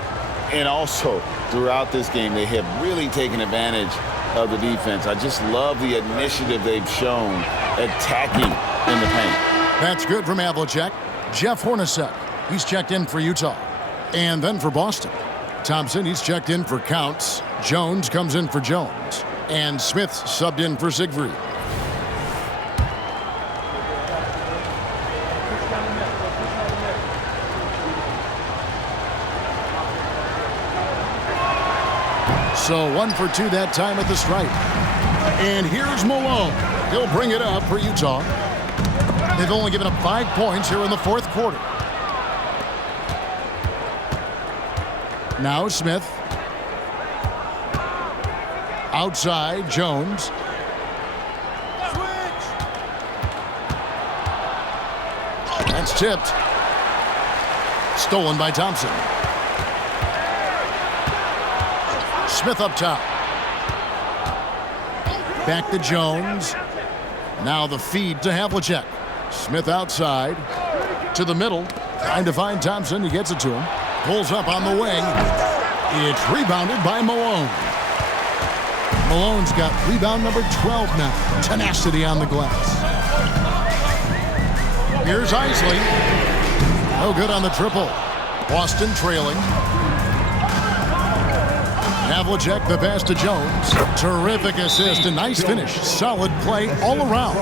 And also, throughout this game, they have really taken advantage of the defense. I just love the initiative they've shown attacking in the paint. That's good from Havlicek. Jeff Hornacek, he's checked in for Utah. And then for Boston. Thompson, he's checked in for Counts. Jones comes in for Jones. And Smith subbed in for Siegfried. So 1 for 2 that time at the stripe. And here's Malone. He'll bring it up for Utah. They've only given up 5 points here in the 4th quarter. Now Smith. Outside, Jones. That's tipped. Stolen by Thompson. Smith up top. Back to Jones. Now the feed to Havlicek. Smith outside. To the middle. Trying to find Thompson. He gets it to him. Pulls up on the wing. It's rebounded by Malone. Malone's got rebound number 12 now. Tenacity on the glass. Here's Isley. No good on the triple. Boston trailing. Havlicek, the pass to Jones. Terrific assist, a nice finish. Solid play all around.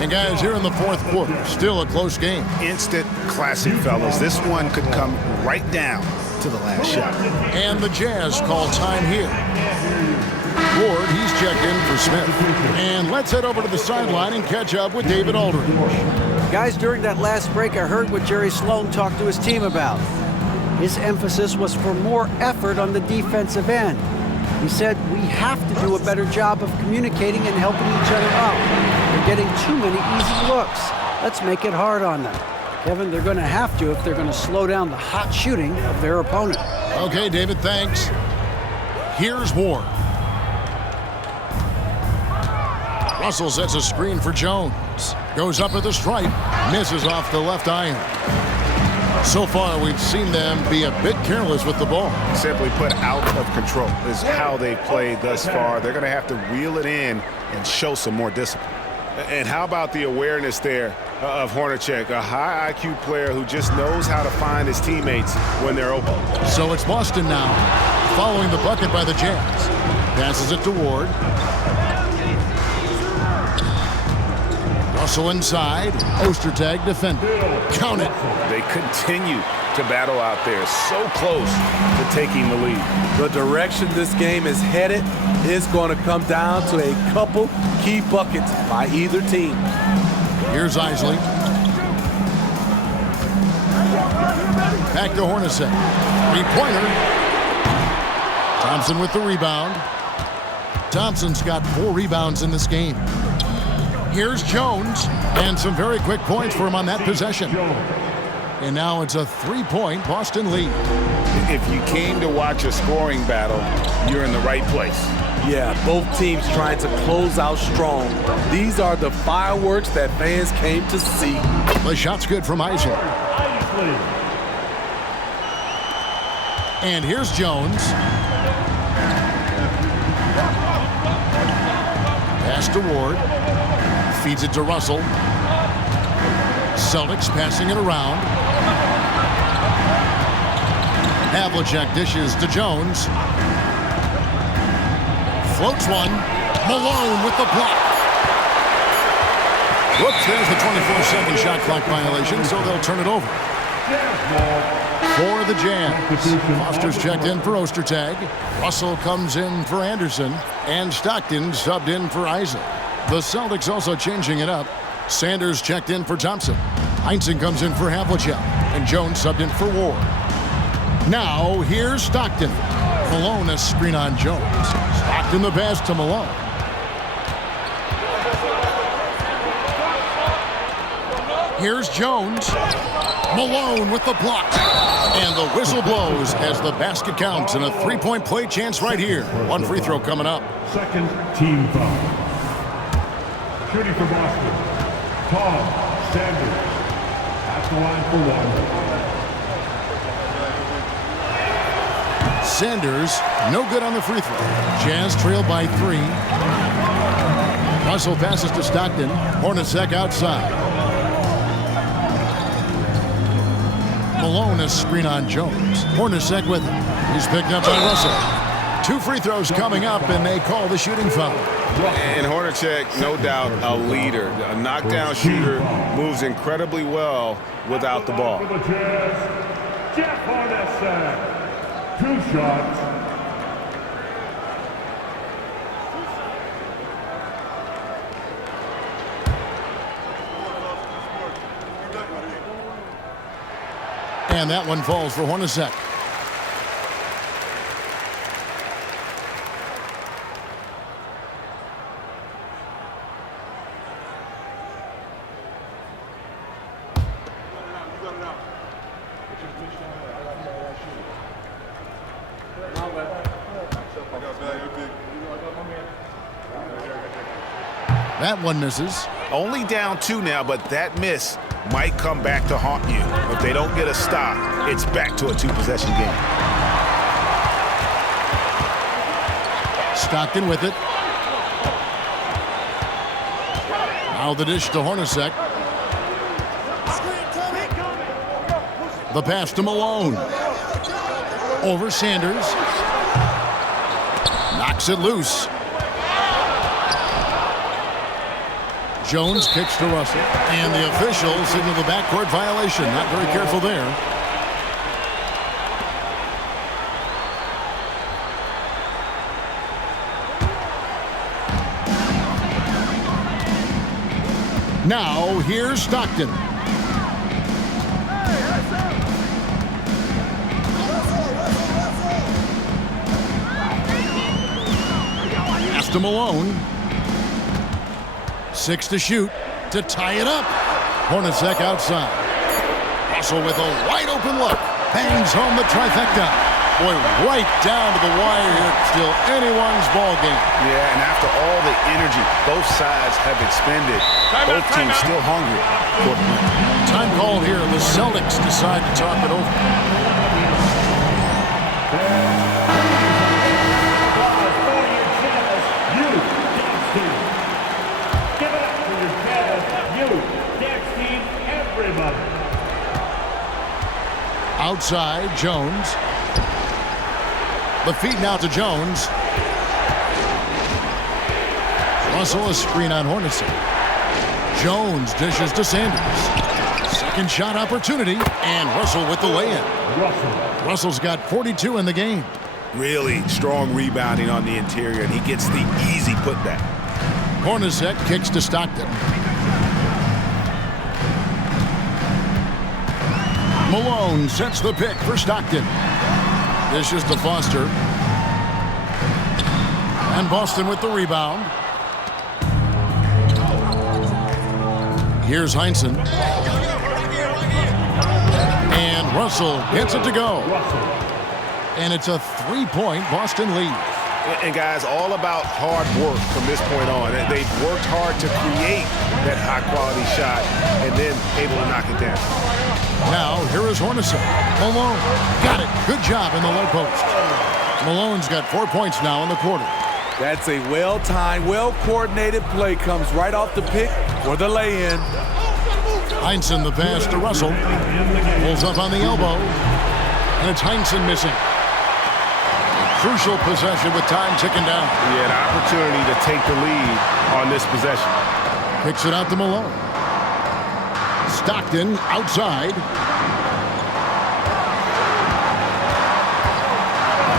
And guys, here in the 4th quarter, still a close game. Instant classic, fellas. This one could come right down to the last shot. And the Jazz call time here. Ward, he's checked in for Smith. And let's head over to the sideline and catch up with David Aldridge. Guys, during that last break, I heard what Jerry Sloan talked to his team about. His emphasis was for more effort on the defensive end. He said, we have to do a better job of communicating and helping each other out. They're getting too many easy looks. Let's make it hard on them. Kevin, they're going to have to if they're going to slow down the hot shooting of their opponent. Okay, David, thanks. Here's Ward. Russell sets a screen for Jones. Goes up at the stripe. Misses off the left iron. So far, we've seen them be a bit careless with the ball. Simply put, out of control is how they've played thus far. They're going to have to reel it in and show some more discipline. And how about the awareness there of Hornacek, a high IQ player who just knows how to find his teammates when they're open. So it's Boston now, following the bucket by the Jazz. Passes it to Ward. Russell inside. Ostertag defender. Count it. They continue to battle out there, so close to taking the lead. The direction this game is headed is going to come down to a couple key buckets by either team. Here's Isley. Back to Hornacek. Three-pointer. Thompson with the rebound. Thompson's got 4 rebounds in this game. Here's Jones, and some very quick points for him on that possession. And now it's a 3-point Boston lead. If you came to watch a scoring battle, you're in the right place. Yeah, both teams trying to close out strong. These are the fireworks that fans came to see. The shot's good from Isley. And here's Jones. Pass to Ward. Feeds it to Russell. Celtics passing it around. Havlicek dishes to Jones. Floats one. Malone with the block. Whoops, there's the 24-second shot clock violation, so they'll turn it over. For the Jazz, Foster's checked in for Ostertag. Russell comes in for Anderson. And Stockton subbed in for Isaac. The Celtics also changing it up. Sanders checked in for Thompson. Heinsohn comes in for Havlicek. And Jones subbed in for Ward. Now, here's Stockton. Malone a screen on Jones. Stockton the pass to Malone. Here's Jones. Malone with the block. And the whistle blows as the basket counts and a 3-point play chance right here. One free throw coming up. Second team foul. Shooting for Boston, Tom Sanders. At the line for one. Sanders, no good on the free throw. Jazz trail by 3. Russell passes to Stockton. Hornacek outside. Malone a screen on Jones. Hornacek with him. He's picked up by Russell. 2 free throws coming up, and they call the shooting foul. And Hornacek, no doubt, a leader. A knockdown shooter, moves incredibly well without the ball. For the Jazz, Jeff Hornacek. 2 shots. And that one falls for Hornacek. That one misses. Only down 2 now, but that miss might come back to haunt you. If they don't get a stop, it's back to a 2-possession game. Stockton with it. Now the dish to Hornacek. The pass to Malone. Over Sanders. Knocks it loose. Jones kicks to Russell. And the officials signal the backcourt violation. Not very careful there. Now, here's Stockton. Pass to Malone. 6 to shoot to tie it up. Hornacek outside. Russell with a wide open look. Bangs home the trifecta. Boy, right down to the wire here. Still anyone's ball game. Yeah, and after all the energy both sides have expended, both teams still hungry for the win. Time called here. The Celtics decide to talk it over. Outside, Jones. The feed now to Jones. Russell a screen on Hornacek. Jones dishes to Sanders. Second shot opportunity, and Russell with the lay-in. Russell's got 42 in the game. Really strong rebounding on the interior, and he gets the easy putback. Hornacek kicks to Stockton. Malone sets the pick for Stockton. This is to Foster. And Boston with the rebound. Here's Heinsohn. And Russell gets it to go. And it's a 3-point Boston lead. And guys, all about hard work from this point on. They've worked hard to create that high-quality shot and then able to knock it down. Now, here is Hornacek. Malone got it. Good job in the low post. Malone's got 4 points now in the quarter. That's a well-timed, well-coordinated play. Comes right off the pick for the lay-in. Heinsohn, the pass to Russell. Pulls up on the elbow. And it's Heinsohn missing. Crucial possession with time ticking down. He had an opportunity to take the lead on this possession. Kicks it out to Malone. Stockton outside.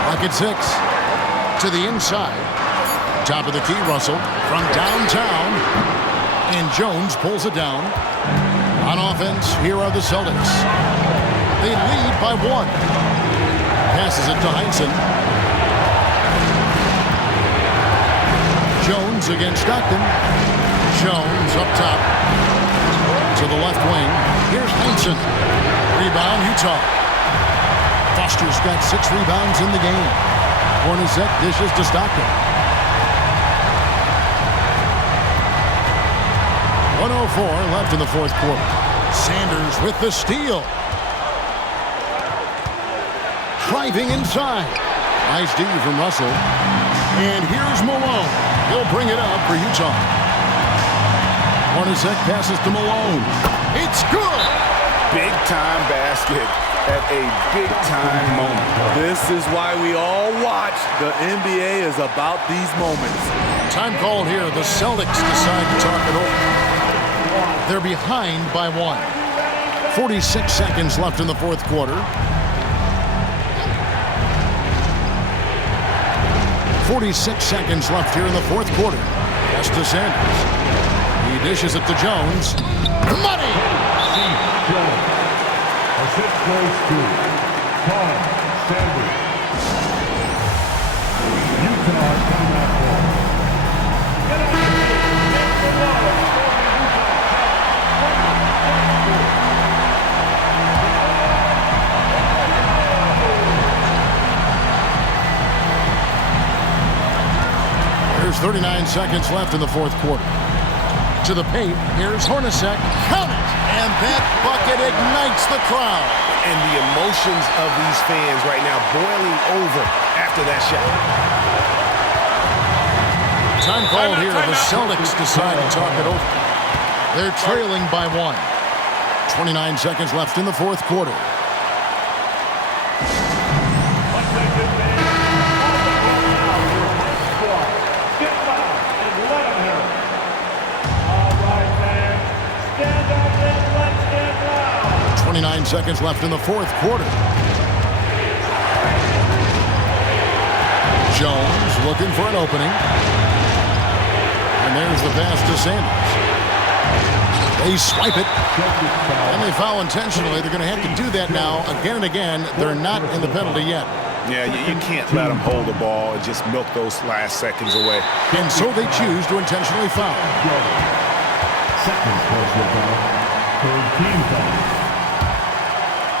Back at 6. To the inside. Top of the key, Russell. From downtown. And Jones pulls it down. On offense, here are the Celtics. They lead by 1. Passes it to Heinsohn. Jones against Stockton. Jones up top. To the left wing. Here's Heinsohn. Rebound, Utah. Foster's got 6 rebounds in the game. Hornacek dishes to Stockton. 1:04 left in the fourth quarter. Sanders with the steal. Driving inside. Nice D from Russell. And here's Malone. He'll bring it up for Utah. Hornacek passes to Malone. It's good. Big-time basket at a big-time moment. This is why we all watch. The NBA is about these moments. Time called here. The Celtics decide to talk it over. They're behind by 1. 46 seconds left in the fourth quarter. 46 seconds left here in the fourth quarter. Pass to Sanders. He dishes it to Jones. Money! Jones. Assist goes to Paul Sanders. Utah timeout ball. Get up! Get the ball. There's 39 seconds left in the fourth quarter. To the paint, here's Hornacek. Count it! And that bucket ignites the crowd. And the emotions of these fans right now boiling over after that shot. Time called here. The Celtics decide to talk it over. They're trailing by 1. 29 seconds left in the fourth quarter. Get back and let him have it. All right, fans. Stand up and let's get loud. 29 seconds left in the fourth quarter. Jones looking for an opening. And there's the pass to Sanders. They swipe it. And they foul intentionally. They're going to have to do that now again and again. They're not in the penalty yet. Yeah, you can't let them hold the ball and just milk those last seconds away. And so they choose to intentionally foul. Second personal foul. Third team foul.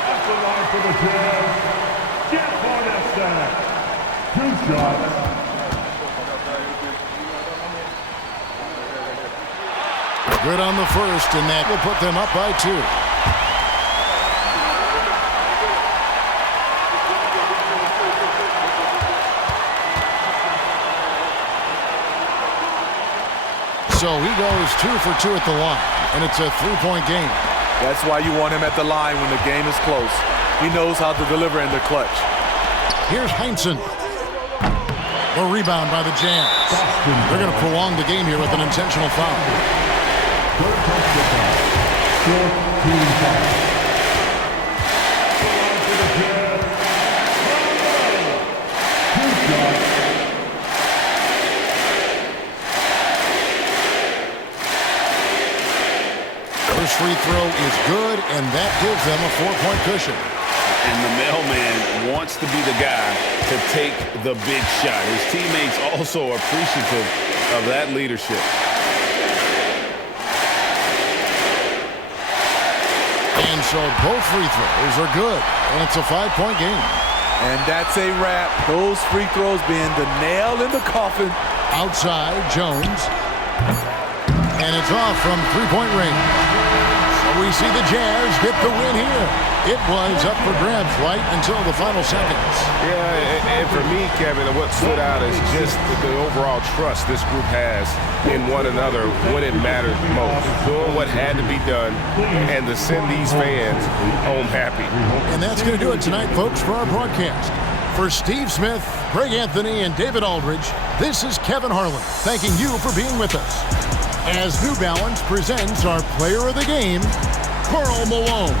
That's the line for the Jazz. Jeff Hornacek. 2 shots. Good on the first, and that will put them up by 2. So he goes 2 for 2 at the line, and it's a 3-point game. That's why you want him at the line when the game is close. He knows how to deliver in the clutch. Here's Heinsohn. The rebound by the Jazz. They're going to prolong the game here with an intentional foul. Third personal foul. Fourth team foul. The line for the Jazz. 2 shots. First free throw is good, and that gives them a 4-point cushion. And the mailman wants to be the guy to take the big shot. His teammates also appreciative of that leadership. And so both free throws are good. And it's a 5-point game. And that's a wrap. Those free throws being the nail in the coffin. Outside, Jones. And it's off from three-point range. So we see the Jazz get the win here. It was up for grabs right until the final seconds. Yeah, and for me, Kevin, what stood out is just the overall trust this group has in one another when it mattered most. Doing what had to be done and to send these fans home happy. And that's going to do it tonight, folks, for our broadcast. For Steve Smith, Greg Anthony, and David Aldridge, this is Kevin Harlan thanking you for being with us as New Balance presents our player of the game, Karl Malone.